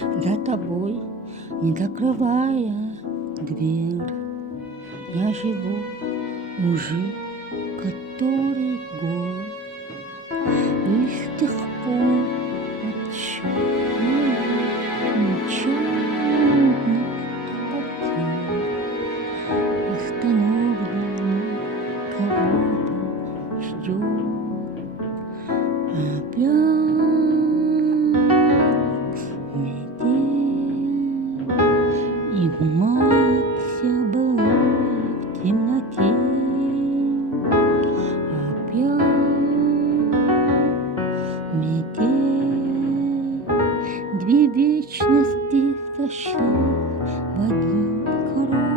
За тобой, не закрывая дверь, я живу уже который год. И с тех пор отчаянных, нечаянных потерь остановленный кого-то ждет. Опять метель, и умает все былое в темноте. Опять метель, две вечности сошлись в один край.